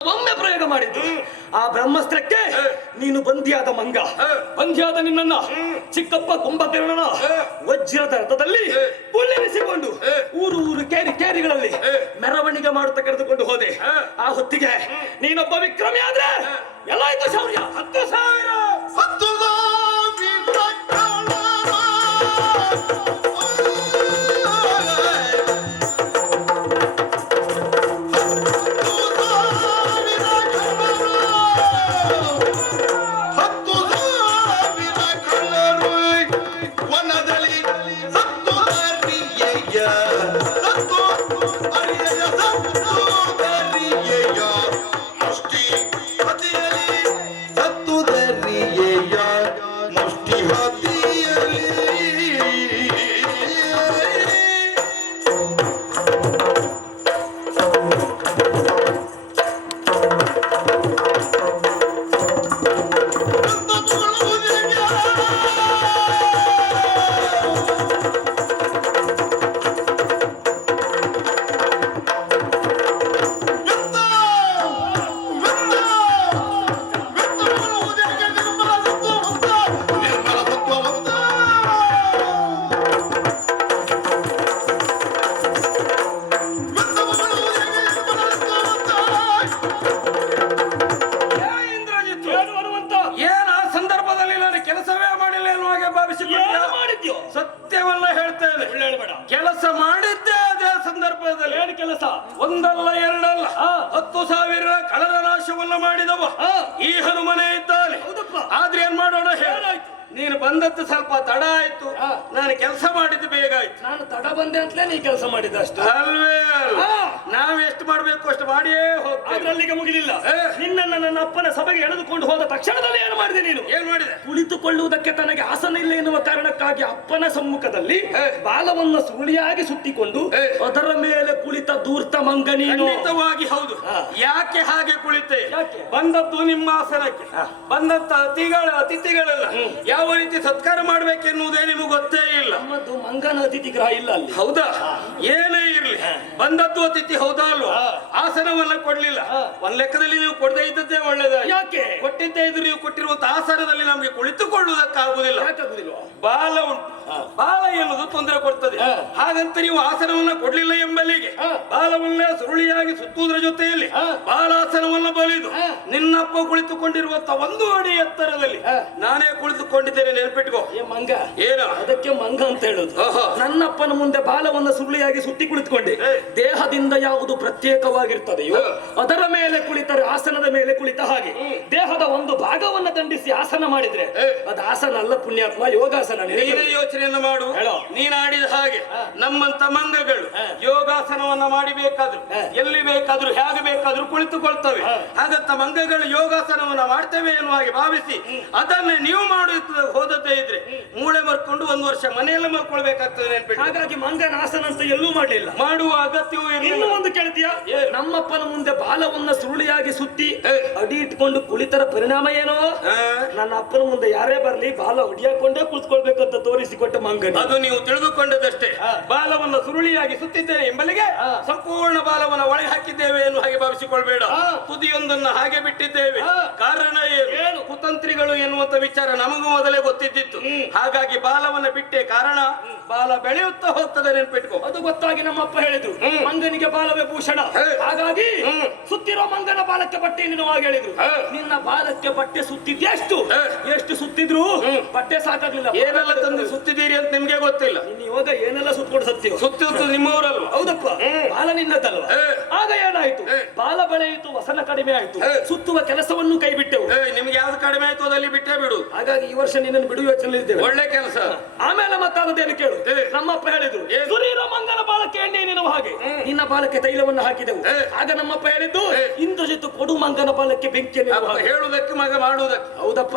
ಒಮ್ಮೆ ಪ್ರಯೋಗ ಮಾಡಿದ್ದು ಆ ಬ್ರಹ್ಮಸ್ತ್ರಕ್ಕೆ ನೀನು ಬಂದಿಯಾದ ಮಂಗ. ನಿನ್ನನ್ನ ಚಿಕ್ಕಪ್ಪ ಕುಂಭಕರ್ಣನ ವಜ್ರದ ರಥದಲ್ಲಿ ಪುಲ್ಲೆನಿಸಿಕೊಂಡು ಊರು ಊರು ಕೇರಿ ಕೇರಿಗಳಲ್ಲಿ ಮೆರವಣಿಗೆ ಮಾಡುತ್ತಾ ಕರೆದುಕೊಂಡು ಹೋದೆ. ಆ ಹೊತ್ತಿಗೆ ನೀನೊಬ್ಬ ವಿಕ್ರಮಿ ಆದ್ರೆ ಎಲ್ಲ ಆಯ್ತು ಶೌರ್ಯ? ಹತ್ತು ಸಾವಿರ ಸಮ್ಮುಖದಲ್ಲಿ ಏ. ಸುಳಿಯಾಗಿ ಸುತ್ತಿಕೊಂಡು. ಅದರ ಮೇಲೆ ಕುಳಿತ ದೂರ್ತ ಮಂಗನಿ ಖಂಡಿತವಾಗಿ ಹೌದು. ಯಾಕೆ ಹಾಗೆ ಕುಳಿತೆ? ಬಂದದ್ದು ನಿಮ್ಮ ಆಸನಕ್ಕೆ. ಬಂದಂತ ಅತಿಗಳ ಅತಿಥಿಗಳೆಲ್ಲ. ಯಾವ ರೀತಿ ಸತ್ಕಾರ ಮಾಡ್ಬೇಕೆನ್ನುವುದೇ ನಿಮಗೆ ಗೊತ್ತೇ ಇಲ್ಲ. ನಮ್ಮದು ಮಂಗನ ಅತಿಥಿ ಗ್ರಹ ಇಲ್ಲ ಅಲ್ಲಿ. ಹೌದಾ? ಏನೇ ಇರ್ಲಿ. ಬಂದದ್ದು ಅತಿಥಿ ಹೌದಾ ಅಲ್ವಾ? ಆಸನವನ್ನ ಕೊಡ್ಲಿಲ್ಲ. ಒಂದ್ ಲೆಕ್ಕದಲ್ಲಿ ನೀವು ಕೊಡದೇ ಇದ್ದದ್ದೇ ಒಳ್ಳೇದ ಯಾಕೆ? ಕೊಟ್ಟಿದ್ದೇ ಇದ್ರು ನೀವು ಕೊಟ್ಟಿರುವಂತ ಆಸನದಲ್ಲಿ ನಮಗೆ ಕುಳಿತುಕೊಳ್ಳುವುದಕ್ಕಾಗುದಿಲ್ಲ ಬಾಲ ಉಂಟು. ಬಾಲ ಎನ್ನುವುದು ತೊಂದರೆ ಕೊಡ್ತದೆ. ಹಾಗಂತ ನೀವು ಆಸನವನ್ನ ಕೊಡ್ಲಿಲ್ಲ ಎಂಬಲ್ಲಿಗೆ. ಬಾಲವನ್ನ ಸುರುಳಿಯಾಗಿ ಸುತ್ತುವುದರ ಜೊತೆಯಲ್ಲಿ. ಬಾಲಾಸನವನ್ನ ಬಲಿದು. ನಿನ್ನಪ್ಪ ಕುಳಿತುಕೊಂಡಿರುವಂತ ಒಂದು ಅಡಿ ಎತ್ತರದಲ್ಲಿ. ನಾನೇ ಕುಳಿತುಕೊಂಡಿದ್ದೇನೆ ನೆನಪಿಟ್ಕೋ ಏ ಮಂಗ ಏನ ಅದಕ್ಕೆ ಮಂಗ ಅಂತ ಹೇಳುದು. ನನ್ನಪ್ಪನ ಮುಂದೆ ಬಾಲವನ್ನ ಸುರುಳಿಯಾಗಿ ಸುತ್ತಿ ಕುಳಿತುಕೊಂಡೆ ದೇಹದಿಂದ ಯಾವುದು ಪ್ರತ್ಯೇಕವಾಗಿರ್ತದೆಯೋ ಅದರ ಮೇಲೆ ಕುಳಿತರೆ ಆಸನದ ಮೇಲೆ ಕುಳಿತ ಹಾಗೆ ದೇಹದ ಒಂದು ಭಾಗವನ್ನ ದಂಡಿಸಿ ಆಸನ ಮಾಡಿದ್ರೆ. ಅದು ಆಸನ ಅಲ್ಲ ಪುಣ್ಯಾತ್ಮ ಯೋಗಾಸನ ನೀನೇ ಯೋಚನೆಯನ್ನು ಮಾಡು ನೀನಾಡಿದ ನೀನ್ ಆಡಿದ ಹಾಗೆ. ನಮ್ಮಂತ ಮಂಗಗಳು ಯೋಗಾಸನವನ್ನ ಮಾಡಿ ಬೇಕಾದ್ರು ಎಲ್ಲಿ ಬೇಕಾದ್ರೂ ಹೇಗೆ ಬೇಕಾದ್ರೂ ಕುಳಿತುಕೊಳ್ತವೆ. ಹಾಗಂತ ಮಂಗಗಳು ಯೋಗಾಸನವನ್ನ ಮಾಡ್ತೇವೆ ಎನ್ನುವ ಹಾಗೆ ಭಾವಿಸಿ ಅದನ್ನೇ ನೀವು ಮಾಡುತ್ತ ಹೋದದ್ದೇ ಇದ್ರೆ ಮೂಳೆ ಮರ್ಕೊಂಡು ಒಂದು ವರ್ಷ ಮನೆಯಲ್ಲೇ ಮರ್ಕೊಳ್ಬೇಕಾಗ್ತದೆ ನೆನ್ಪಿಟ್ಟು ಹಾಗಾಗಿ ಮಂಗನ ಆಸನ ಅಂತ ಎಲ್ಲೂ ಮಾಡಲಿಲ್ಲ. ಮಾಡುವ ಅಗತ್ಯವೂ ಇನ್ನು ಇರಲಿಲ್ಲ ಒಂದು ಕೇಳ್ತೀಯ. ನಮ್ಮಪ್ಪನ ಮುಂದೆ ಬಾಲವನ್ನ ಸುರುಳಿಯಾಗಿ ಸುತ್ತಿ ಅಡಿ ಇಟ್ಕೊಂಡು ಕುಳಿತರ ಪರಿಣಾಮ ಏನೋ. ನನ್ನ ಅಪ್ಪನ ಮುಂದೆ ಯಾರೇ ಬರ್ಲಿ ಬಾಲ ಹೊಡಿಯಾಕೊಂಡೇ ಕುಳಿತುಕೊಳ್ಬೇಕಂತ ತೋರಿಸಿಕೊಟ್ಟ ಮಂಗನ. ಅದು ನೀವು ತಿಳಿದುಕೊಂಡದಷ್ಟೇ. ಬಾಲವನ್ನು ಸುರುಳಿಯಾಗಿ ಸುತ್ತಿದ್ದೇನೆ ಎಂಬಲ್ಲಿಗೆ. ಸಂಪೂರ್ಣ ಬಾಲವನ್ನು ಒಳಗೆ ಹಾಕಿದ್ದೇವೆ ಎನ್ನುವ ಹಾಗೆ ಭಾವಿಸಿಕೊಳ್ಬೇಡ. ತುದಿಯೊಂದನ್ನು ಹಾಗೆ ಬಿಟ್ಟಿದ್ದೇವೆ. ಕಾರಣ ಏನು ಏನು? ಕುತಂತ್ರಿಗಳು ಎನ್ನುವಂತ ವಿಚಾರ ನಮಗೂ ಮೊದಲೇ ಗೊತ್ತಿದ್ದಿತ್ತು ಹಾಗಾಗಿ ಬಾಲವನ್ನ ಬಿಟ್ಟೆ ಕಾರಣ ಬಾಲ ಬೆಳೆಯುತ್ತಾ ಹೋಗ್ತದೆ ನೆನ್ಪಿಟ್ಕೋ ಅದು ಗೊತ್ತಾಗಿ ನಮ್ಮಪ್ಪ ಹೇಳಿದ್ರು. ಮಂಗನಿಗೆ ಬಾಲವೇ ಭೂಷಣ ಹಾಗಾಗಿ. ಸುತ್ತಿರೋ ಮಂಗನ ಬಾಲಕ್ಕೆ ಬಟ್ಟೆ ಹಾಗೆ ಹೇಳಿದ್ರು. ನಿನ್ನ ಬಾಲಕ್ಕೆ ಬಟ್ಟೆ ಸುತ್ತಿದ್ದೆ ಎಷ್ಟು ಎಷ್ಟು ಸುತ್ತಿದ್ರು. ಬಟ್ಟೆ ಸಾಕಾಗ್ಲಿಲ್ಲ ಏನೆಲ್ಲ ತಂದು ಸುತ್ತಿದ್ದೀರಿ ಅಂತ ನಿಮ್ಗೆ ಗೊತ್ತಿಲ್ಲ ನೀನು ಇವಾಗ ಏನೆಲ್ಲ ಸುತ್ಕೊಂಡು ಸತ್ತೀವ ಸುತ್ತ ನಿಮ್ಮವರಲ್ವ? ಹೌದಪ್ಪ. ಬಾಲ ನಿನ್ನದಲ್ವ. ಆಗ ಏನಾಯ್ತು? ಬಾಲ ಬೆಳೆಯಿತು ವಸನ ಕಡಿಮೆ ಆಯ್ತು. ಸುತ್ತುವ ಕೆಲಸವನ್ನು ಕೈ ಬಿಟ್ಟೆವು ನಿಮ್ಗೆ ಯಾವ್ದು ಕಡಿಮೆ ಆಯ್ತು ಅದಲ್ಲಿ ಬಿಟ್ಟೇ ಬಿಡು. ಹಾಗಾಗಿ ಈ ವರ್ಷ ನಿನ್ನನ್ನು ಬಿಡುವ ಯೋಚನೆ ಇದ್ದೇವೆ. ಒಳ್ಳೆ ಕೆಲಸ. ಆಮೇಲೆ ಮತ್ತಾದದೇನು ಕೇಳು. ನಮ್ಮಪ್ಪ ಹೇಳಿದ್ರು? ಸುರೀರ ಮಂಗನ ಬಾಲ ಬಾಲಕ್ಕೆ ಎಣ್ಣೆ ನಿನ್ನುವ ಹಾಗೆ. ನಿನ್ನ ಬಾಲಕ್ಕೆ ತೈಲವನ್ನು ಹಾಕಿದೆವು. ಆಗ ನಮ್ಮಪ್ಪ ಹೇಳಿದ್ದು. ಇಂದ್ರಜಿತ್ತು ಕೊಡು ಮಂಗನ ಬಾಲಕ್ಕೆ ಬೆಂಕಿಯನ್ನು. ಹೇಳುವುದಕ್ಕೆ ಮಗ ಮಾಡುವುದಕ್ಕೆ. ಹೌದಪ್ಪ.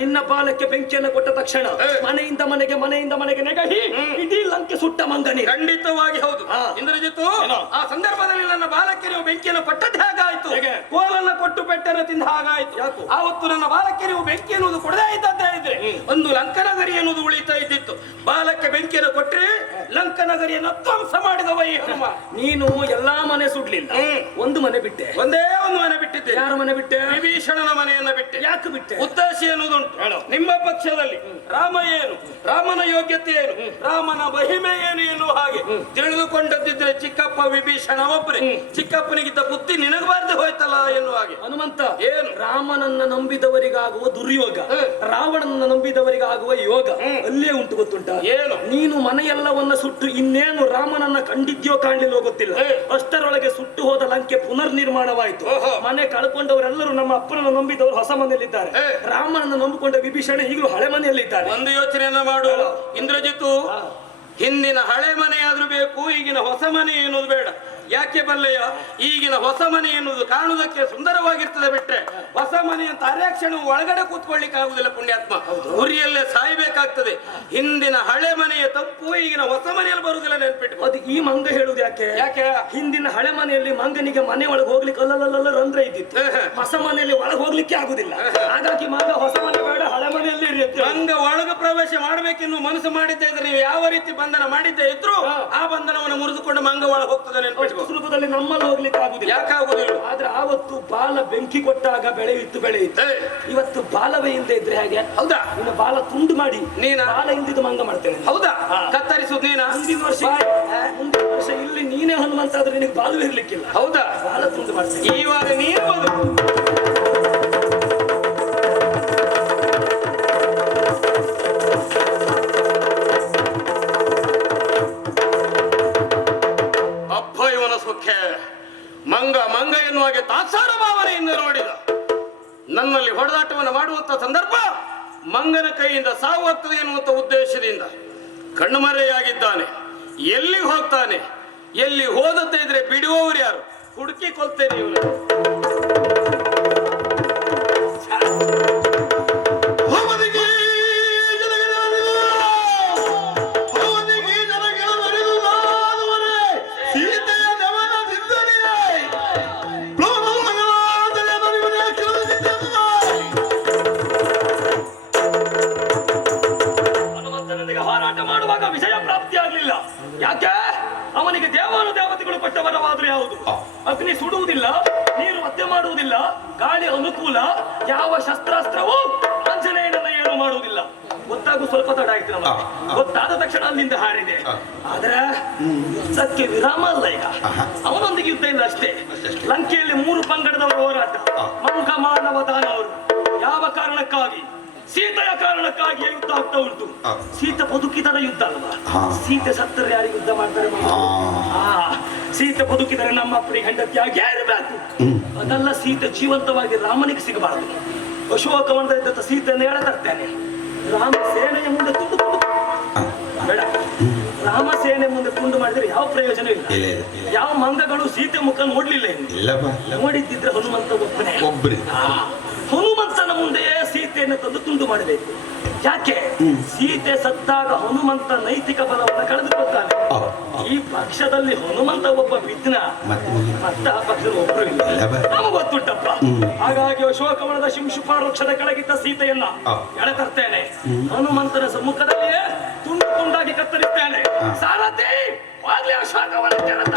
ನಿನ್ನ ಬಾಲಕ್ಕೆ ಬೆಂಕಿಯನ್ನು ಕೊಟ್ಟ ತಕ್ಷಣ ಮನೆಯಿಂದ ಮನೆಗೆ ಮನೆಯಿಂದ ಮನೆಗೆ ನೆಗಹಿ ಇಡೀ ಲಂಕೆ ಸುಟ್ಟ ಮಂಗನಿ ಖಂಡಿತವಾಗಿ ಹೌದು. ಇಂದ್ರಜಿತ್ತು ಆ ಸಂದರ್ಭದಲ್ಲಿ ನನ್ನ ಬಾಲಕ್ಕೆ ನೀವು ಬೆಂಕಿಯನ್ನು ಕೊಟ್ಟದ್ದು ಹೇಗಾಯ್ತು. ಹೇಗೆ? ಕೋಲನ್ನ ಕೊಟ್ಟು ಪೆಟ್ಟನ್ನು ತಿಂದ ಹಾಗಾಯ್ತು? ಆವತ್ತು ನನ್ನ ಬಾಲಕ್ಕೆ ನೀವು ಬೆಂಕಿ ಎನ್ನುವುದು ಕೊಡದೇ ಇದ್ದದ್ದೇ ಇದ್ರೆ ಒಂದು ಲಂಕನಗರಿ ಎನ್ನುವುದು ಉಳಿತಾ ಇದ್ದಿತ್ತು. ಬಾಲಕ್ಕೆ ಬೆಂಕಿಯನ್ನು ಕೊಟ್ಟರೆ ಲಂಕನಗರಿಯನ್ನು ಧ್ವಂಸ ಮಾಡಿದವ ಈ ಹನುಮ. ನೀನು ಎಲ್ಲಾ ಮನೆ ಸುಡ್ಲಿಲ್ಲ. ಒಂದು ಮನೆ ಬಿಟ್ಟೆ. ಒಂದೇ ಒಂದು ಮನೆ ಬಿಟ್ಟಿದ್ದೆ. ಯಾರ ಮನೆ ಬಿಟ್ಟೆ? ವಿಭೀಷಣನ ಮನೆಯನ್ನ ಬಿಟ್ಟೆ. ಯಾಕೆ ಬಿಟ್ಟೆ? ಉದ್ದೇಶ ಎನ್ನುವುದುಂಟು. ನಿಮ್ಮ ಪಕ್ಷದಲ್ಲಿ ರಾಮ ಏನು? ರಾಮನ ಯೋಗ್ಯತೆ ಏನು? ರಾಮನ ಮಹಿಮೆ ಏನು ಎನ್ನುವ ಹಾಗೆ ತಿಳಿದುಕೊಂಡದ್ದಿದ್ರೆ ಚಿಕ್ಕಪ್ಪ ವಿಭೀಷಣ ಒಬ್ಬರೇ ಚಿಕ್ಕಪ್ಪನಿಗಿದ್ದ ಬುದ್ಧಿ ನಿನಗಬಾರದೆ ಹೋಯ್ತಲ್ಲ ಎನ್ನುವ ಹಾಗೆ. ಹನುಮಂತ ಏನು? ರಾಮನನ್ನ ನಂಬಿದವರಿಗಾಗುವ ದುರ್ಯೋಗ ರಾವಣನ್ನ ರಾವಣನನ್ನ ನಂಬಿದವರಿಗಾಗುವ ಯೋಗ ಅಲ್ಲೇ ಉಂಟು ಗೊತ್ತುಂಟ? ಏನು? ನೀನು ಮನೆಯೆಲ್ಲವನ್ನ ಸುಟ್ಟು ಇನ್ನೇನು ರಾಮನನ್ನ ಕಂಡಿದ್ಯೋ ಕಾಣಲಿಲ್ಲೋ ಗೊತ್ತಿಲ್ಲ. ಅಷ್ಟರೊಳಗೆ ಸುಟ್ಟು ಹೋದ ಲಂಕೆ ಪುನರ್ ನಿರ್ಮಾಣವಾಯಿತು ಮನೆ ಕಳ್ಕೊಂಡವರೆಲ್ಲರೂ ನಮ್ಮ ಅಪ್ಪನನ್ನು ನಂಬಿದವರು ಹೊಸ ಮನೆಯಲ್ಲಿದ್ದಾರೆ. ರಾಮನನ್ನು ರಾಮನನ್ನ ನಂಬಿಕೊಂಡ ವಿಭೀಷಣ ಈಗಲೂ ಹಳೆ ಮನೆಯಲ್ಲಿದ್ದಾರೆ ಒಂದು ಯೋಚನೆಯನ್ನ ಮಾಡು. ಇಂದ್ರಜಿತು ಹಿಂದಿನ ಹಳೆ ಮನೆಯಾದ್ರೂ ಬೇಕು ಈಗಿನ ಹೊಸ ಮನೆ ಏನೋದು ಬೇಡ. ಯಾಕೆ ಬಲ್ಲೆಯ? ಈಗಿನ ಹೊಸ ಮನೆ ಎನ್ನುವುದು ಕಾಣುವುದಕ್ಕೆ ಸುಂದರವಾಗಿರ್ತದೆ ಬಿಟ್ರೆ ಹೊಸ ಮನೆ ಅಂತ ಅರೆಕ್ಷಣ ಒಳಗಡೆ ಕೂತ್ಕೊಳ್ಳಿಕ್ಕೆ ಆಗುದಿಲ್ಲ ಪುಣ್ಯಾತ್ಮ ಉರಿಯಲ್ಲೇ ಸಾಯ್ಬೇಕಾಗ್ತದೆ. ಹಿಂದಿನ ಹಳೆ ಮನೆಯ ತಪ್ಪು ಈಗಿನ ಹೊಸ ಮನೆಯಲ್ಲಿ ಬರುವುದಿಲ್ಲ ನೆನ್ಪಿಟ್ಟು ಅದು ಈ ಮಂಗ ಹೇಳುದು ಯಾಕೆ? ಯಾಕೆ? ಹಿಂದಿನ ಹಳೆ ಮನೆಯಲ್ಲಿ ಮಂಗನಿಗೆ ಮನೆ ಒಳಗೆ ಹೋಗ್ಲಿಕ್ಕೆ ಅಲ್ಲಲ್ಲ ರಂಧ್ರ ಇದ್ದಿತ್ತು. ಹೊಸ ಮನೆಯಲ್ಲಿ ಒಳಗೆ ಹೋಗ್ಲಿಕ್ಕೆ ಆಗುದಿಲ್ಲ. ಹಾಗಾಗಿ ಮಂಗ ಹೊಸ ಮನೆ ಬೇಡ ಹಳೆ ಮನೆಯಲ್ಲಿ. ಮಂಗ ಒಳಗ ಪ್ರವೇಶ ಮಾಡ್ಬೇಕೆನ್ನು ಮನಸ್ಸು ಮಾಡಿದ್ದೆ ಇದ್ರೆ ನೀವು ಯಾವ ರೀತಿ ಬಂಧನ ಮಾಡಿದ್ದೆ ಇದ್ರು ಆ ಬಂಧನವನ್ನು ಮುರಿದುಕೊಂಡು ಮಂಗ ಒಳಗೆ ಹೋಗ್ತದೆ ನೆನ್ಪಿಟ್ಕೊ. ಅಷ್ಟು ಸುಲಭದಲ್ಲಿ ನಮ್ಮಲ್ಲಿ ಹೋಗ್ಲಿಕ್ಕೆ ಆಗುದಿಲ್ಲ. ಯಾಕಾಗುದಿಲ್ಲ ಆದ್ರೆ ಆವತ್ತು ಬಾಲ ಬೆಂಕಿ ಕೊಟ್ಟಾಗ ಬೆಳೆಯಿತ್ತು ಬೆಳೆಯಿತ್ತು ಇವತ್ತು ಬಾಲವೇ ಇಲ್ಲದೆ ಇದ್ರೆ ಹಾಗೆ? ಹೌದಾ? ನಿನ್ನ ಬಾಲ ತುಂಡು ಮಾಡಿ ನೀನಾ? ಬಾಲ ಹಿಂದಿದ್ದು ಮಂಗ ಮಾಡ್ತೇನೆ. ಹೌದಾ. ಕತ್ತರಿಸುದು ನೀನ? ಮುಂದಿನ ವರ್ಷ ಮುಂದಿನ ವರ್ಷ ಇಲ್ಲಿ ನೀನೇ ಹನುಮಂತ ಆದ್ರೆ ನಿನಗೆ ಬಾಲು ಇರ್ಲಿಕ್ಕಿಲ್ಲ. ಹೌದಾ? ಬಾಲ ತುಂಡು ಮಾಡ್ತೇನೆ. ಇವಾಗ ನೀನು ಹೊಡೆದಾಟವನ್ನು ಸಂದರ್ಭ ಮಂಗನ ಕೈಯಿಂದ ಸಾವು ಆಗ್ತದೆ ಎನ್ನುವಂತ ಉದ್ದೇಶದಿಂದ ಕಣ್ಮರೆಯಾಗಿದ್ದಾನೆ ಎಲ್ಲಿ ಹೋಗ್ತಾನೆ? ಎಲ್ಲಿ ಹೋದತ್ತೆ ಇದ್ರೆ ಬಿಡುವವರು ಯಾರು? ಹುಡುಕಿ ಕೊಲ್ತೇನೆ ಇವನು ಯಾಕೆ? ಅವನಿಗೆ ದೇವಾನು ದೇವತೆಗಳು ಕೊಟ್ಟ ವರವಾದ್ರೆ ಯಾವುದು ಅಗ್ನಿ ಸುಡುವುದಿಲ್ಲ ನೀರು ಮತ್ತೆ ಮಾಡುವುದಿಲ್ಲ ಗಾಳಿ ಅನುಕೂಲ ಯಾವ ಶಸ್ತ್ರಾಸ್ತ್ರವೂ ಆಂಜನೇಯನನ್ನ ಏನು ಮಾಡುವುದಿಲ್ಲ. ಗೊತ್ತಾಗು ಸ್ವಲ್ಪ ತಡ ಆಯ್ತು ನಮಗೆ. ಆ. ಗೊತ್ತಾದ ತಕ್ಷಣ ಅಲ್ಲಿಂದ ಹಾರಿದೆ. ಆದ್ರೆ ಯುದ್ಧಕ್ಕೆ ವಿರಾಮ ಅಲ್ಲ ಈಗ. ಅವನೊಂದಿಗೆ ಯುದ್ಧ ಇಲ್ಲ ಅಷ್ಟೇ. ಲಂಕೆಯಲ್ಲಿ ಮೂರು ಪಂಗಡದವರು ಹೋರಾಟ. ಮಂಕ ಮಂಗ ಮಾನವ ದಾನವರು ಯಾವ ಕಾರಣಕ್ಕಾಗಿ? ಸೀತೆಯ ಕಾರಣಕ್ಕಾಗಿ ಯುದ್ಧ ಆಗ್ತಾ ಉಂಟು. ಸೀತೆ ಬದುಕಿದರೆ ಯುದ್ಧ ಅಲ್ವಾ? ಸೀತೆ ಸತ್ತರೆ ಯಾರಿಗೆ ಯುದ್ಧ ಮಾಡ್ತಾರೆ ಸೀತೆ ಬದುಕಿದರೆ ನಮ್ಮ ಅಪ್ಪನಿಗೆ ಹೆಂಡತಿಯಾಗಿ ಇರಬೇಕು. ಅದೆಲ್ಲ ಸೀತೆ ಜೀವಂತವಾಗಿ ರಾಮನಿಗೆ ಸಿಗಬಾರದು. ಇದ್ದಂತ ಸೀತೆಯನ್ನು ಹೇಳತರ್ತೇನೆ ತರ್ತೇನೆ. ರಾಮ ಸೇನೆಯ ಮುಂದೆ ತುಂಡು ತುಂಡು ಬೇಡ. ರಾಮ ಸೇನೆ ಮುಂದೆ ತುಂಡು ಮಾಡಿದರೆ ಯಾವ ಪ್ರಯೋಜನ ಇಲ್ಲ. ಯಾವ ಮಂಗಗಳು ಸೀತೆ ಮುಖ ನೋಡ್ಲಿಲ್ಲ. ನೋಡಿದ್ದಿದ್ರೆ ಹನುಮಂತ ಒಬ್ಬನೇ. ಒಬ್ಬರೇ ಹನುಮಂತನ ಮುಂದೆಯೇ ಸೀತೆಯನ್ನು ತಂದು ತುಂಡು ಮಾಡಬೇಕು. ಯಾಕೆ? ಸೀತೆ ಸತ್ತಾಗ ಹನುಮಂತ ನೈತಿಕ ಬಲವನ್ನು ಕಳೆದುಕೊಳ್ತಾನೆ ಈ ಪಕ್ಷದಲ್ಲಿ ಹನುಮಂತ ಒಬ್ಬ ವಿಘ್ನ. ಮತ್ತೆ? ಆ ಪಕ್ಷದ ಒಬ್ಬರು ಇಲ್ಲ. ನಮಗೆ ಗೊತ್ತುಂಟಪ್ಪ. ಹಾಗಾಗಿ ಅಶೋಕವನದ ಶಿಂಶುಪ ವೃಕ್ಷದ ಕೆಳಗಿದ್ದ ಸೀತೆಯನ್ನ. ಎಳೆತರ್ತೇನೆ ಹನುಮಂತನ ಸಮ್ಮುಖದಲ್ಲಿಯೇ ತುಂಡು ತುಂಡಾಗಿ ಕತ್ತರಿಸ್ತೇನೆ. ಸಾರಥಿ ಆಗ್ಲೇ ಅಶೋಕವನ ಕೆಳತ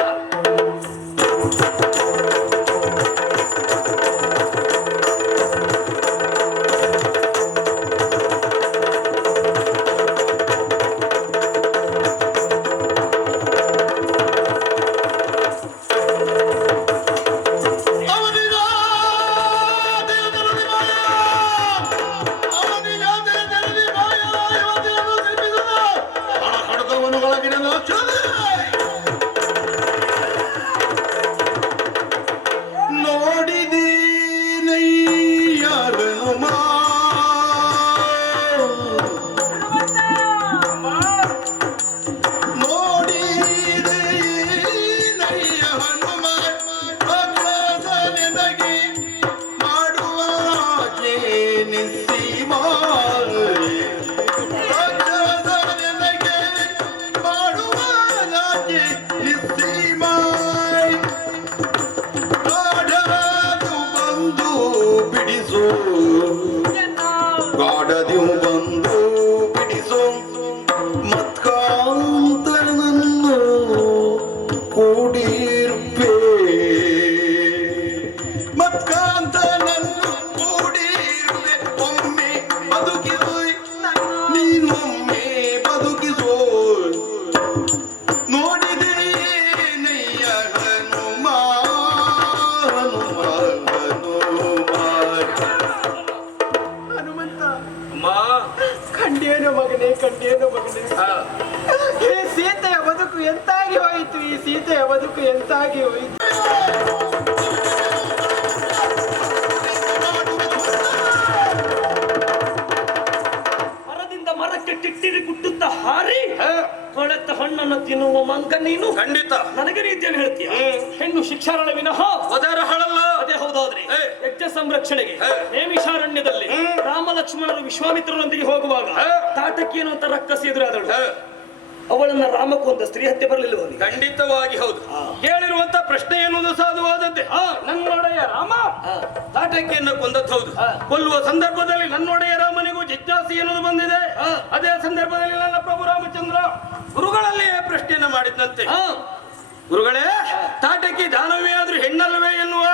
Матком. ಅದೇ ಹೌದಾದ್ರೆ. ಯಜ್ಞ ಸಂರಕ್ಷಣೆಗೆ ನೇಮಿಶಾರಣ್ಯದಲ್ಲಿ ನೇಮಿಷಾರಣ್ಯದಲ್ಲಿ ರಾಮ ಲಕ್ಷ್ಮಣರು ವಿಶ್ವಾಮಿತ್ರರೊಂದಿಗೆ ಹೋಗುವಾಗ ಏ. ತಾಟಕಿ ಅನ್ನುವಂತ ರಕ್ಕಸಿ ಎದುರಾದಳು ಅವಳನ್ನ ರಾಮಕ್ಕೆ ಒಂದು ಸ್ತ್ರೀ ಹತ್ಯೆ ಬರಲಿಲ್ಲ ಖಂಡಿತವಾಗಿ ಹೌದು. ಕೇಳಿರುವಂತ ಪ್ರಶ್ನೆ ಎನ್ನುವುದು ಸಾಧುವಾದಂತೆ. ನನ್ನೊಡೆಯ ರಾಮ. ತಾಟಕಿಯನ್ನು ಕೊಂದದ್ದು ಹೌದು. ಕೊಲ್ಲುವ ಸಂದರ್ಭದಲ್ಲಿ ನನ್ನೊಡೆಯ ರಾಮನಿಗೂ ಜಿಜ್ಞಾಸಿ ಎನ್ನುವುದು ಬಂದಿದೆ. ಅದೇ ಸಂದರ್ಭದಲ್ಲಿ ನನ್ನ ಪ್ರಭು ರಾಮಚಂದ್ರ ಗುರುಗಳಲ್ಲೇ ಪ್ರಶ್ನೆಯನ್ನು ಮಾಡಿದಂತೆ ಗುರುಗಳೇ ತಾಟಕ್ಕೆ ದಾನವೇ ಆದ್ರೂ ಹೆಣ್ಣಲ್ಲವೇ ಎನ್ನುವ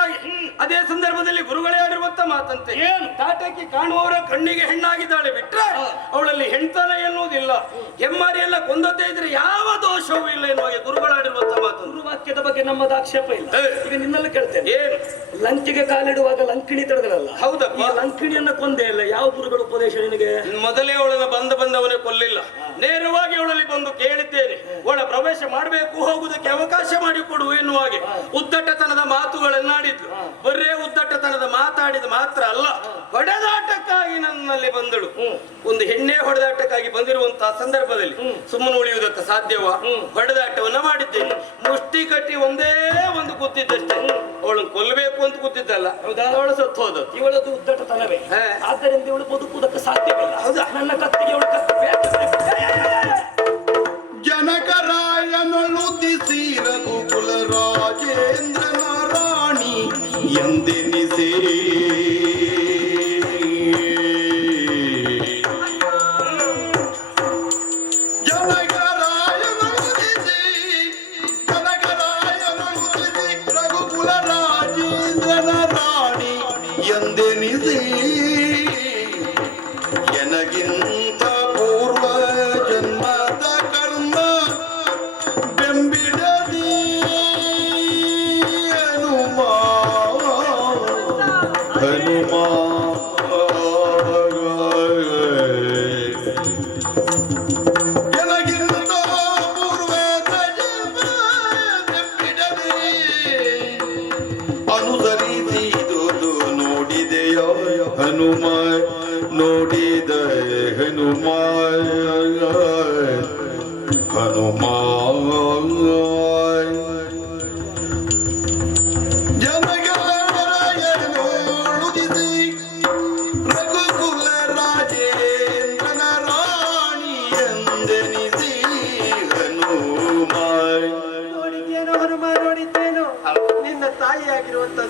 ಅದೇ ಸಂದರ್ಭದಲ್ಲಿ ಗುರುಗಳೇ ಆಡಿರುವಂತ ಮಾತಂತೆ. ಏನು? ತಾಟಕಿ ಕಾಣುವವರ ಕಣ್ಣಿಗೆ ಹೆಣ್ಣಾಗಿದ್ದಾಳೆ ಬಿಟ್ರೆ. ಅವಳಲ್ಲಿ ಹೆಣ್ತನ ಎನ್ನುವುದಿಲ್ಲ. ಹೆಮ್ಮಾರಿಯೆಲ್ಲ ಕೊಂದದ್ದೇ ಇದ್ರೆ ಯಾವ ದೋಷವೂ ಇಲ್ಲ ಎನ್ನುವ ಗುರುಗಳಾಡಿರುವ ಗುರುಗಳಾಡಿರುವಂತ ಮಾತು ಗುರು ವಾಕ್ಯದ ಬಗ್ಗೆ ನಮ್ಮದು ಆಕ್ಷೇಪ ಇಲ್ಲ. ಈಗ ನಿನ್ನಲ್ಲಿ ಕೇಳ್ತೇನೆ. ಏನು? ಲಂಕಿಗೆ ಕಾಲಿಡುವಾಗ ಲಂಕಿಣಿ ತಡೆದಲ್ಲ ಹೌದಪ್ಪ. ಲಂಕಿಣಿಯನ್ನ ಕೊಂದೇ ಇಲ್ಲ. ಯಾವ ಗುರುಗಳ ಉಪದೇಶ ನಿನಗೆ? ಮೊದಲೇ ಅವಳನ್ನ ಬಂದ ಬಂದವನೇ ಕೊಲ್ಲಿಲ್ಲ. ನೇರವಾಗಿ ಅವಳಲ್ಲಿ ಬಂದು ಕೇಳಿದ್ದೇನೆ ಒಳ ಪ್ರವೇಶ ಮಾಡಬೇಕು ಹೋಗುವುದಕ್ಕೆ ಅವಕಾಶ ಮಾಡಿಕೊಡು ಎನ್ನುವ ಹಾಗೆ. ಉದ್ದಟತನದ ಮಾತುಗಳನ್ನಾಡಿದ್ಲು ಬರೇ ಉದ್ದಟತನದ ಮಾತಾಡಿದ ಮಾತ್ರ ಅಲ್ಲ ಹೊಡೆದಾಟಕ್ಕಾಗಿ ನನ್ನಲ್ಲಿ ಬಂದಳು. ಒಂದು ಹೆಣ್ಣೆ ಹೊಡೆದಾಟಕ್ಕಾಗಿ ಬಂದಿರುವಂತಹ ಸಂದರ್ಭದಲ್ಲಿ ಸುಮ್ಮನೆ ಉಳಿಯುವುದಕ್ಕೆ ಸಾಧ್ಯವ? ಹೊಡೆದಾಟವನ್ನ ಮಾಡಿದ್ದೇನೆ. ಮುಷ್ಟಿ ಕಟ್ಟಿ ಒಂದೇ ಒಂದು ಕೂತಿದ್ದಷ್ಟೇ. ಅವಳನ್ನು ಕೊಲ್ಲಬೇಕು ಅಂತ ಕೂತಿದ್ದಲ್ಲ. ಹೌದಾ? ಅವಳು ಸತ್ತು ಹೋದ ಇವಳದು ಉದ್ದಟತನವೇ. ಆದ್ದರಿಂದ ಇವಳು ಬದುಕುವುದಕ್ಕೆ ಸಾಧ್ಯವಿಲ್ಲ. ಹೌದಾ? ನನ್ನ ಕತ್ತಿಗೆ ಇವಳು ಕತ್ತಿ. ಬೇಕು. ಜನಕರಾಯನೊಳುದಿಸಿ ರಘುಕುಲ ರಾಜೇಂದ್ರನ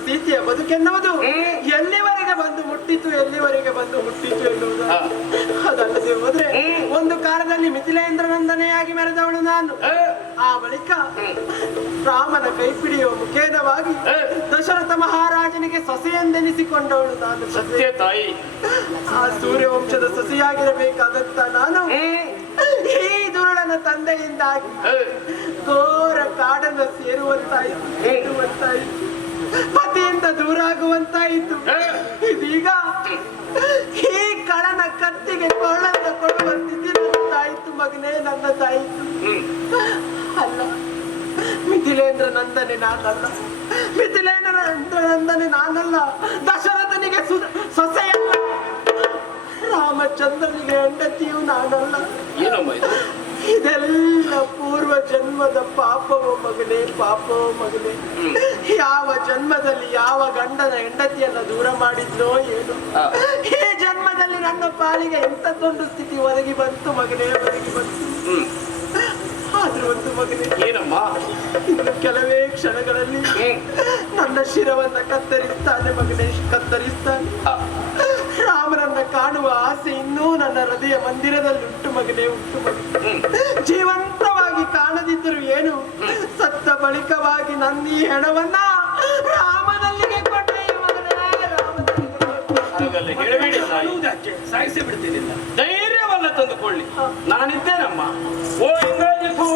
ಸೀತೆಯ ಬದುಕೆನ್ನುವುದು ಎಲ್ಲಿವರೆಗೆ ಬಂದು ಮುಟ್ಟಿತು ಎಲ್ಲಿವರೆಗೆ ಬಂದು ಮುಟ್ಟಿತು ಎನ್ನುವುದು? ಅದಲ್ಲದೆ ಹೋದ್ರೆ ಒಂದು ಕಾಲದಲ್ಲಿ ಮಿಥಿಲೇಂದ್ರ ನಂದನೆಯಾಗಿ ಮೆರೆದವಳು ನಾನು. ಆ ಬಳಿಕ ರಾಮನ ಕೈಪಿಡಿಯುವ ಮುಖೇನವಾಗಿ ದಶರಥ ಮಹಾರಾಜನಿಗೆ ಸೊಸೆಯೆಂದೆನಿಸಿಕೊಂಡವಳು ನಾನು. ಸತ್ಯ ತಾಯಿ. ಆ ಸೂರ್ಯವಂಶದ ಸೊಸೆಯಾಗಿರಬೇಕಾದಂತ ನಾನು. ಈ ದುರುಳನ ತಂದೆಯಿಂದಾಗಿ ಘೋರ ಕಾಡನ್ನು ಸೇರುವಂತಾಯಿತು ಸೇರುವಂತಾಯಿತು ಪತಿಯಿಂದ ದೂರ ಆಗುವಂತ ಇತ್ತು ಇದೀಗ ಈ ಕಳನ ಕತ್ತಿಗೆ ಕೊಳ್ಳಂತ ಕೊಡುವ ಸ್ಥಿತಿ ನನ್ನದಾಯಿತು ಮಗನೇ ನನ್ನದಾಯಿತು. ಅಲ್ಲ ಮಿಥಿಲೇಂದ್ರ ನಂದನೆ ನಾನಲ್ಲ. ಮಿಥಿಲೇಂದ್ರ ನಂದನೆ ನಾನಲ್ಲ. ದಶರಥನಿಗೆ ಸು- ಸೊಸೆಯಲ್ಲ. ರಾಮಚಂದ್ರನಿಗೆ ಹೆಂಡತಿಯು ನಾನಲ್ಲ. ಏನಮ್ಮ ಇದೆಲ್ಲ ಪೂರ್ವ ಜನ್ಮದ ಪಾಪವ ಮಗನೇ ಪಾಪವ ಮಗನೇ. ಯಾವ ಜನ್ಮದಲ್ಲಿ ಯಾವ ಗಂಡನ ಹೆಂಡತಿಯನ್ನ ದೂರ ಮಾಡಿದ್ಲೋ ಏನು. ಈ ಜನ್ಮದಲ್ಲಿ ನನ್ನ ಪಾಲಿಗೆ ಎಂತದೊಂದು ಸ್ಥಿತಿ ಒದಗಿ ಬಂತು ಮಗನೇ ಒದಗಿ ಬಂತು. ಆದ್ರೂ ಒಂದು ಮಗನೇ. ಏನಮ್ಮ? ಇನ್ನು ಕೆಲವೇ ಕ್ಷಣಗಳಲ್ಲಿ. ನನ್ನ ಶಿರವನ್ನ ಕತ್ತರಿಸ್ತಾನೆ ಮಗನೇ ಕತ್ತರಿಸ್ತಾನೆ. ಕಾಣುವ ಆಸೆ ಇನ್ನೂ ನನ್ನ ಹೃದಯ ಮಂದಿರದಲ್ಲಿ ಉಂಟು ಮಗನೇ ಉಂಟು ಮಗನೇ. ಜೀವಂತವಾಗಿ ಕಾಣದಿದ್ದರೂ ಏನು? ಸತ್ತ ಬಳಿಕವಾಗಿ ನನ್ನ ಈ ಹೆಣವನ್ನ ರಾಮನಲ್ಲಿಗೆ ಹೇಳಬೇಡಿ ಸಾಯಿಸಿ ಬಿಡ್ತೀನಿಲ್ಲ ಧೈರ್ಯವನ್ನ ತಂದುಕೊಳ್ಳಿ. ನಾನಿದ್ದೇನಮ್ಮ? ಓ ಇಂದ್ರಜಿತು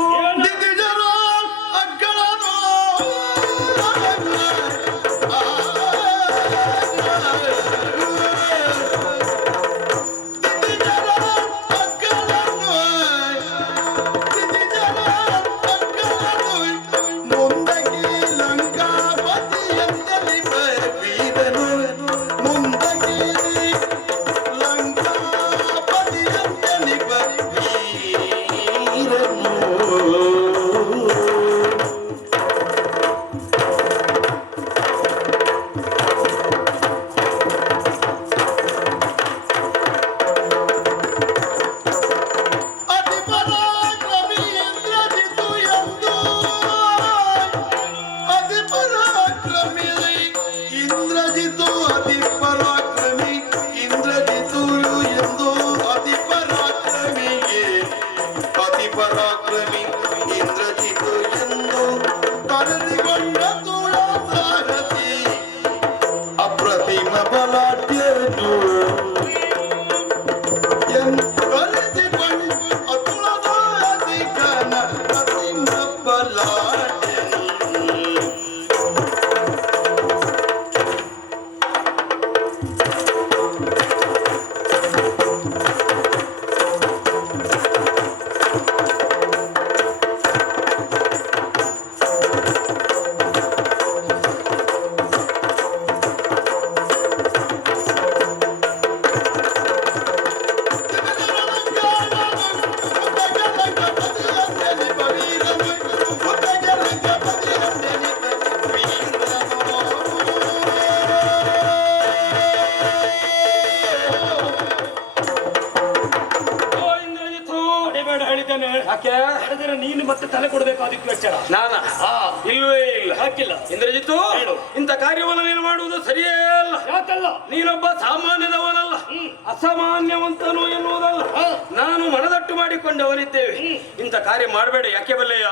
ಕಾರ್ಯ ಮಾಡಬೇಡ ಯಾಕೆ ಬಲ್ಲಯ್ಯ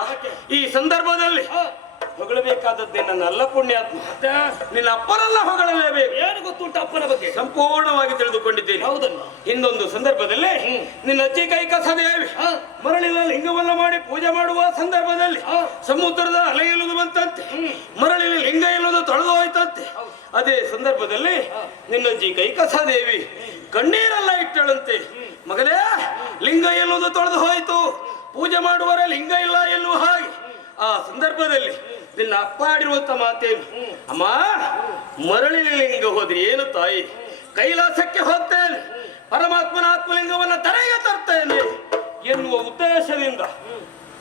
ಈ ಸಂದರ್ಭದಲ್ಲಿ ಹೊಗಳಬೇಕಾದದ್ದೇ ನನ್ನ ಅಲ್ಲ ಪುಣ್ಯಾತ್ಮ. ನಿನ್ನ ಅಪ್ಪನಲ್ಲ ಹೊಗಳಲೇಬೇಕು. ಏನು ಗೊತ್ತುಂಟ ಅಪ್ಪನ ಬಗ್ಗೆ? ಸಂಪೂರ್ಣವಾಗಿ ತಿಳಿದುಕೊಂಡಿದ್ದೇನೆ. ಹೌದನ್ನು ಇನ್ನೊಂದು ಸಂದರ್ಭದಲ್ಲಿ ನಿನ್ನ ಅಜ್ಜಿ ಕೈ ಕಸದೇವಿ ಮರಳಿನ ಲಿಂಗವನ್ನ ಮಾಡಿ ಪೂಜೆ ಮಾಡುವ ಸಂದರ್ಭದಲ್ಲಿ ಸಮುದ್ರದ ಅಲೆ ಇಲ್ಲದು ಬಂತಂತೆ. ಮರಳಿನ ಲಿಂಗ ಇಲ್ಲದು ತೊಳೆದು ಹೋಯ್ತಂತೆ. ಅದೇ ಸಂದರ್ಭದಲ್ಲಿ ನಿನ್ನ ಅಜ್ಜಿ ಕೈ ಕಸದೇವಿ ಕಣ್ಣೀರೆಲ್ಲ ಇಟ್ಟಳಂತೆ. ಮಗಲೇ ಲಿಂಗ ಎನ್ನುವುದು ತೊಳೆದು ಹೋಯಿತು. ಪೂಜೆ ಮಾಡುವರ ಲಿಂಗ ಇಲ್ಲ ಎನ್ನುವ ಹಾಗೆ. ಆ ಸಂದರ್ಭದಲ್ಲಿ ನಿನ್ನ ಅಪ್ಪ ಆಡಿರುವಂತ ಮಾತೇನು? ಅಮ್ಮ, ಮರಳಿನ ಲಿಂಗ ಹೋದ್ರೆ ಏನು ತಾಯಿ? ಕೈಲಾಸಕ್ಕೆ ಹೋಗ್ತೇನೆ. ಪರಮಾತ್ಮನ ಆತ್ಮಲಿಂಗವನ್ನ ತರೆಗೆ ತರ್ತೇನೆ ಎನ್ನುವ ಉದ್ದೇಶದಿಂದ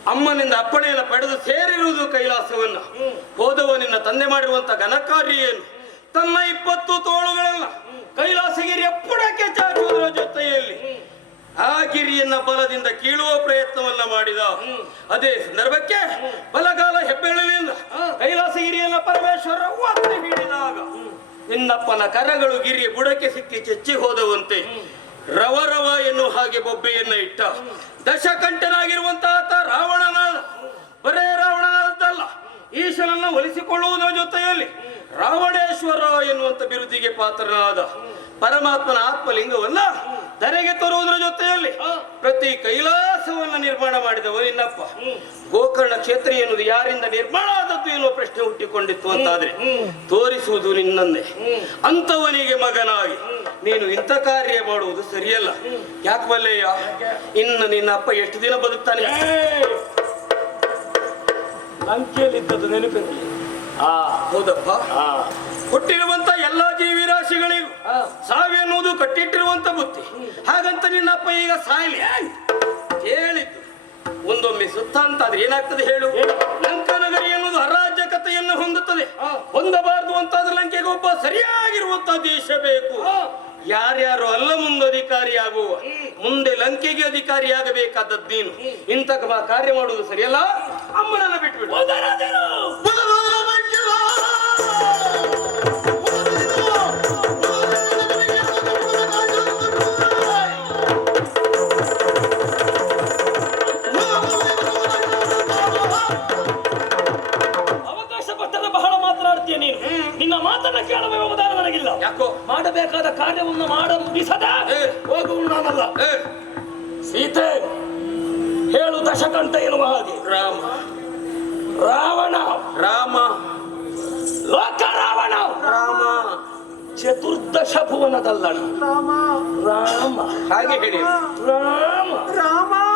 ಅಮ್ಮನಿಂದ ಅಪ್ಪಣೆಯನ್ನು ಪಡೆದು ಸೇರಿರುವುದು ಕೈಲಾಸವನ್ನ. ಹೋದವ ನಿನ್ನ ತಂದೆ ಮಾಡಿರುವಂತ ಘನಕಾರ್ಯ ಏನು ತನ್ನ ಇಪ್ಪತ್ತು ತೋಳುಗಳನ್ನ ಕೈಲಾಸಗಿರಿ ಎಪ್ಪಡಕ್ಕೆ ಚಾಚುವುದರ ಜೊತೆಯಲ್ಲಿ ಆ ಗಿರಿಯನ್ನ ಬಲದಿಂದ ಕೀಳುವ ಪ್ರಯತ್ನವನ್ನ ಮಾಡಿದ. ಅದೇ ಸಂದರ್ಭಕ್ಕೆ ಬಲಗಾಲ ಕೈಲಾಸ ಗಿರಿಯನ್ನ ಪರಮೇಶ್ವರ ಒತ್ತಿ ಹಿಡಿದಾಗ ನಿನ್ನಪ್ಪನ ಕರಗಳು ಗಿರಿಯ ಬುಡಕ್ಕೆ ಸಿಕ್ಕಿ ಚೆಚ್ಚಿ ಹೋದವಂತೆ ರವರವ ರವ ಎನ್ನುವ ಹಾಗೆ ಬೊಬ್ಬೆಯನ್ನ ಇಟ್ಟ. ದಶಕಂಠನಾಗಿರುವಂತಹ ರಾವಣನ ರಾವಣನಾದ. ಬರೇ ರಾವಣನಾದಲ್ಲ ಈಶನನ್ನ ಒಲಿಸಿಕೊಳ್ಳುವುದರ ಜೊತೆಯಲ್ಲಿ ರಾವಣೇಶ್ವರ ಎನ್ನುವಂತ ಬಿರುದಿಗೆ ಪಾತ್ರನಾದ ಪರಮಾತ್ಮನ ಆತ್ಮಲಿಂಗವನ್ನ ಧರೆಗೆ ತರುವುದರ ಜೊತೆಯಲ್ಲಿ ಪ್ರತಿ ಕೈಲಾಸವನ್ನ ನಿರ್ಮಾಣ ಮಾಡಿದವರು ಇನ್ನಪ್ಪ. ಗೋಕರ್ಣ ಕ್ಷೇತ್ರ ಎನ್ನುವುದು ಯಾರಿಂದ ನಿರ್ಮಾಣ ಆದದ್ದು ಎನ್ನುವ ಪ್ರಶ್ನೆ ಹುಟ್ಟಿಕೊಂಡಿತ್ತು ಅಂತಾದ್ರೆ ತೋರಿಸುವುದು ನಿನ್ನನ್ನೇ. ಅಂತವನಿಗೆ ಮಗನಾಗಿ. ನೀನು ಇಂಥ ಕಾರ್ಯ ಮಾಡುವುದು ಸರಿಯಲ್ಲ. ಯಾಕೆ ಬಲ್ಲೆಯ ಇನ್ನು ನಿನ್ನ ಅಪ್ಪ ಎಷ್ಟು ದಿನ ಬದುಕ್ತಾನೆ? ಲಂಕೆಯಲ್ಲಿದ್ದದ್ದು ನೆನಪಿರಲಿ. ಹೌದಪ್ಪ. ಹುಟ್ಟಿರುವಂತ ಎಲ್ಲಾ ಜೀವಿರಾಶಿಗಳಿಗೂ ಸಾವೆನ್ನುವುದು ಕಟ್ಟಿಟ್ಟಿರುವಂತ ಬುತ್ತಿ ಹಾಗಂತ ನಿನ್ನಪ್ಪ ಈಗ ಸಾಯ್ಲಿ. ಹೇಳಿದ್ದು ಒಂದೊಮ್ಮೆ ಸುತ್ತ ಅಂತಾದ್ರೆ ಏನಾಗ್ತದೆ ಹೇಳು? ಲಂಕಾನಗರಿ ಎನ್ನುವುದು ಅರಾಜಕತೆಯನ್ನು ಹೊಂದುತ್ತದೆ. ಹೊಂದಬಾರದು ಅಂತಾದ್ರೆ ಲಂಕೆಗೆ ಒಬ್ಬ ಸರಿಯಾಗಿರುವಂತ ದೇಶ ಬೇಕು. ಯಾರ್ಯಾರು ಅಲ್ಲ ಮುಂದೆ ಅಧಿಕಾರಿಯಾಗುವ ಮುಂದೆ ಲಂಕೆಗೆ ಅಧಿಕಾರಿಯಾಗಬೇಕಾದದ್ದು ನೀನು. ಇಂಥ ಕಾರ್ಯ ಮಾಡುವುದು ಸರಿಯಲ್ಲ? ಅಮ್ಮನನ್ನ ಬಿಟ್ಬಿಡು. ಮಾಡಬೇಕಾದ ಕಾರ್ಯವನ್ನು ಮಾಡ ಮುಗಿಸದೆ ಹೋಗುವವನಲ್ಲ ಸೀತೆ ಹೇಳು ದಶಕಂತ ಇರುವ ಹಾಗೆ. ರಾಮ. ರಾವಣ. ರಾಮ. ಲೋಕ ರಾವಣ. ರಾಮ. ಚತುರ್ದಶ ಭುವನದಲ್ಲಣ. ರಾಮ. ರಾಮ. ಹಾಗೆ ಹೇಳಿ. ರಾಮ. ರಾಮ.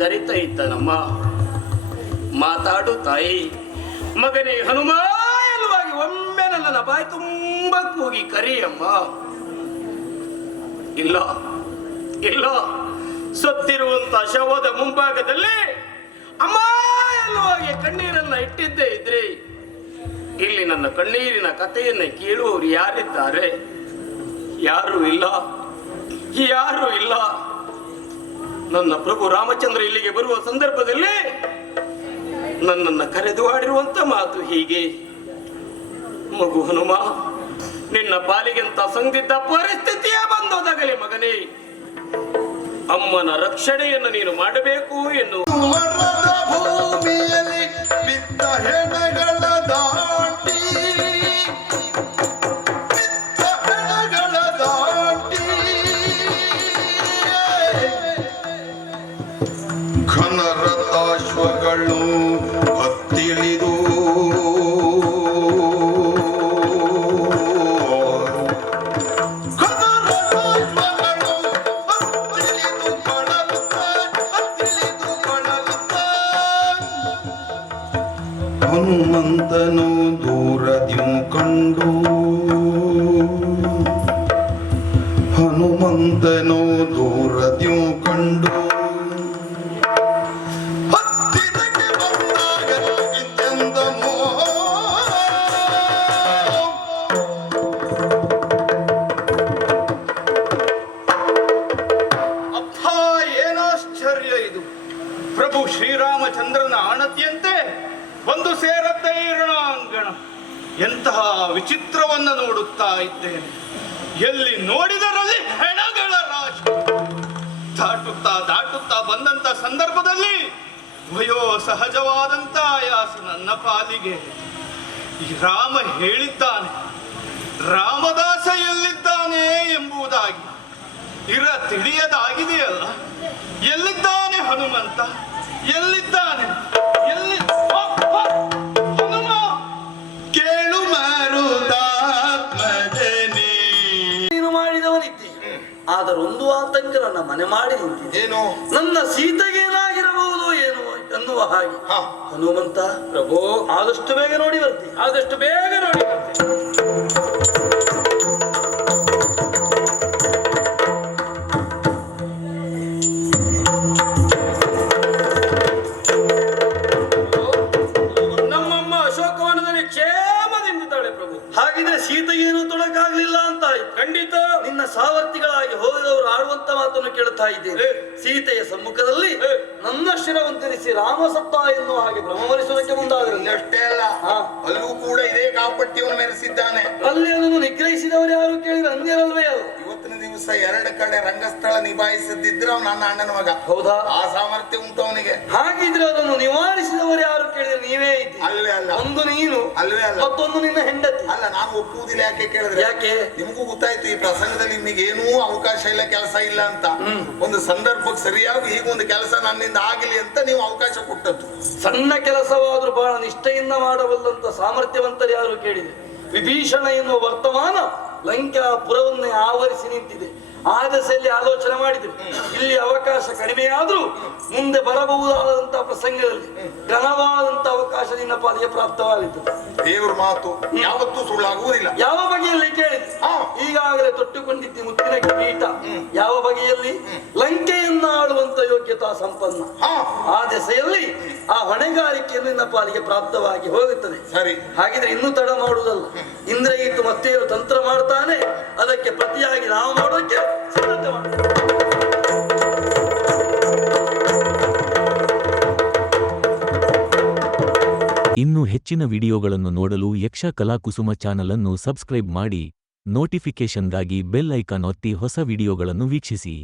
ನಿನ್ನನ್ನು ಕೂಗಿ ಕರಿತಾ ಇದ್ದಾನಮ್ಮ ಮಾತಾಡು ತಾಯಿ. ಮಗನೇ ಹನುಮ ಎನ್ನುವಾಗಿ ಒಮ್ಮೆ ನನ್ನ ಬಾಯಿ ತುಂಬ ಕೂಗಿ ಕರಿಯಮ್ಮ. ಇಲ್ಲ ಇಲ್ಲ, ಸತ್ತಿರುವಂತ ಶವದ ಮುಂಭಾಗದಲ್ಲಿ ಅಮ್ಮ ಎನ್ನುವಾಗೆ ಕಣ್ಣೀರನ್ನ ಇಟ್ಟಿದ್ದೇ ಇದ್ರಿ. ಇಲ್ಲಿ ನನ್ನ ಕಣ್ಣೀರಿನ ಕಥೆಯನ್ನ ಕೇಳುವವರು ಯಾರಿದ್ದಾರೆ? ಯಾರು ಇಲ್ಲ ಯಾರು ಇಲ್ಲ. ನನ್ನ ಪ್ರಭು ರಾಮಚಂದ್ರ ಇಲ್ಲಿಗೆ ಬರುವ ಸಂದರ್ಭದಲ್ಲಿ ನನ್ನನ್ನು ಕರೆದು ಆಡಿರುವಂತ ಮಾತು ಹೀಗೆ. ಮಗು ಹನುಮ, ನಿನ್ನ ಪಾಲಿಗೆಂತ ಸಂದಿದ್ದ ಪರಿಸ್ಥಿತಿಯೇ ಬಂದೋದಾಗಲಿ ಮಗನೇ. ಅಮ್ಮನ ರಕ್ಷಣೆಯನ್ನು ನೀನು ಮಾಡಬೇಕು ಎನ್ನು dele ಎಲ್ಲಿ ನೋಡಿದರಲ್ಲಿ ಹೆಣಗಳ ರಾಶಿ ದಾಟುತ್ತಾ ದಾಟುತ್ತಾ ಬಂದಂತ ಸಂದರ್ಭದಲ್ಲಿ ವಯೋ ಸಹಜವಾದಂತ ಆಯಾಸ ನನ್ನ ಪಾಲಿಗೆ. ರಾಮ ಹೇಳಿದ್ದಾನೆ, ರಾಮದಾಸ ಎಲ್ಲಿದ್ದಾನೆ ಎಂಬುದಾಗಿ. ಇರ ತಿಳಿಯದಾಗಿದೆಯಲ್ಲ, ಎಲ್ಲಿದ್ದಾನೆ ಹನುಮಂತ? ಎಲ್ಲಿದ್ದಾನೆ? ಆತಂಕ ನನ್ನ ಮನೆ ಮಾಡಿ ಏನು? ನನ್ನ ಸೀತೆಗೇನಾಗಿರಬಹುದು ಏನು ಎನ್ನುವ ಹಾಗೆ. ಹನುಮಂತ ಪ್ರಭು ಆದಷ್ಟು ಬೇಗ ನೋಡಿ ಬರ್ತಿ ಆದಷ್ಟು ಬೇಗ ನೋಡಿ ಹಾಗಿದ್ರೆ ಇದ್ದೇನೆ. ಸೀತೆಯ ಸಮ್ಮುಖದಲ್ಲಿ. ನನ್ನ ಶಿರವಂತರಿಸಿ ರಾಮಸತ್ತ ಎನ್ನುವ ಹಾಗೆ ಭ್ರಮವರಿಸುವುದಕ್ಕೆ ಮುಂದಾಗಲಿಲ್ಲ ಅಷ್ಟೇ ಅಲ್ಲ. ಅಲ್ಲೂ ಕೂಡ ಇದೇ ಕಾಪಟ್ಟಿಯನ್ನು ಮೆರೆಸಿದ್ದಾನೆ ಅಲ್ಲಿ ಅದನ್ನು ನಿಗ್ರಹಿಸಿದವರು ಯಾರು ಕೇಳಿದ್ರೆ ಅನ್ಯರಲ್ವೇ ಅಲ್ಲ ಇವತ್ತಿನ ದಿವಸ ಎರಡು ಕಡೆ ರಂಗಸ್ಥಳ ನಿಭಾಯಿಸದಿದ್ರೆ ಅವ್ನು ನನ್ನ ಅಣ್ಣನ ಮಗ. ಹೌದಾ? ಆ ಸಾಮರ್ಥ್ಯ ಉಂಟು ಅವನಿಗೆ. ಹಾಗಿದ್ರೆ ಅದನ್ನು ನಿವಾರಿಸಿದವರು ಯಾರು ಕೇಳಿದ್ರೆ ನೀವೇ ಇದ್ದೀರಿ? ಅಲ್ವೇ ಅಲ್ಲ. ಒಂದು ನೀನು ಅಲ್ವೇ ಅಲ್ಲ. ಮತ್ತೊಂದು ನಿನ್ನ ಹೆಂಡತಿ. ಅಲ್ಲ ನಾನು ಒಪ್ಪುವುದಿಲ್ಲ ಯಾಕೆ ಕೇಳಿದ್ರೆ? ಯಾಕೆ? ನಿಮಗೂ ಗೊತ್ತಾಯ್ತು ಈ ಪ್ರಸಂಗದಲ್ಲಿ ನಿಮಗೆ ಏನೂ ಅವಕಾಶ ಇಲ್ಲ ಕೆಲಸ ಇಲ್ಲ ಅಂತ. ಒಂದು ಸಂದರ್ಭಕ್ಕೆ ಸರಿಯಾಗಿ ಈಗ ಒಂದು ಕೆಲಸ ನನ್ನಿಂದ ಆಗಲಿ ಅಂತ ನೀವು ಅವಕಾಶ ಕೊಟ್ಟದ್ದು. ಸಣ್ಣ ಕೆಲಸವಾದ್ರೂ ಬಹಳ ನಿಷ್ಠೆಯಿಂದ ಮಾಡಬಲ್ಲಂತ ಸಾಮರ್ಥ್ಯವಂತರು ಯಾರು ಕೇಳಿದೆ ವಿಭೀಷಣ ಎನ್ನುವ ವರ್ತಮಾನ ಲಂಕಾಪುರವನ್ನೇ ಆವರಿಸಿ ನಿಂತಿದೆ. ಆ ದಶೆಯಲ್ಲಿ ಆಲೋಚನೆ ಮಾಡಿದ್ರು. ಇಲ್ಲಿ ಅವಕಾಶ ಕಡಿಮೆಯಾದ್ರೂ ಮುಂದೆ ಬರಬಹುದಾದಂತಹ ಪ್ರಸಂಗದಲ್ಲಿ ಘನವಾದಂತ ಅವಕಾಶ ನಿನ್ನ ಪಾಲಿಗೆ ಪ್ರಾಪ್ತವಾಗಿತ್ತು. ದೇವರ ಮಾತು ಯಾವತ್ತೂ ಸುಳ್ಳಾಗುವುದಿಲ್ಲ. ಯಾವ ಬಗೆಯಲ್ಲಿ ಕೇಳಿದೆ ಈಗಾಗಲೇ ತೊಟ್ಟುಕೊಂಡಿದ್ದಿ ಮುತ್ತಿನ ಕಿರೀಟ ಯಾವ ಬಗೆಯಲ್ಲಿ? ಲಂಕೆಯನ್ನ ಆಳುವಂತ ಯೋಗ್ಯತಾ ಸಂಪನ್ನ. ಆ ದೆಸೆಯಲ್ಲಿ ಆ ಹೊಣೆಗಾರಿಕೆಯನ್ನು ನಿನ್ನ ಪಾಲಿಗೆ ಪ್ರಾಪ್ತವಾಗಿ ಹೋಗುತ್ತದೆ. ಸರಿ. ಹಾಗಿದ್ರೆ ಇನ್ನೂ ತಡ ಮಾಡುವುದಲ್ಲ. ಇಂದ್ರ ಇಟ್ಟು ಮತ್ತೆ ತಂತ್ರ ಮಾಡ್ತಾನೆ? ಅದಕ್ಕೆ ಪ್ರತಿಯಾಗಿ ನಾವು ಮಾಡೋಕೆ. ಇನ್ನು ಹೆಚ್ಚಿನ ವಿಡಿಯೋಗಳನ್ನು ನೋಡಲು ಯಕ್ಷ ಕಲಾಕುಸುಮ ಚಾನಲ್ ಅನ್ನು ಸಬ್ಸ್ಕ್ರೈಬ್ ಮಾಡಿ, ನೋಟಿಫಿಕೇಷನ್ಗಾಗಿ ಬೆಲ್ ಐಕಾನ್ ಒತ್ತಿ ಹೊಸ ವಿಡಿಯೋಗಳನ್ನು ವೀಕ್ಷಿಸಿ.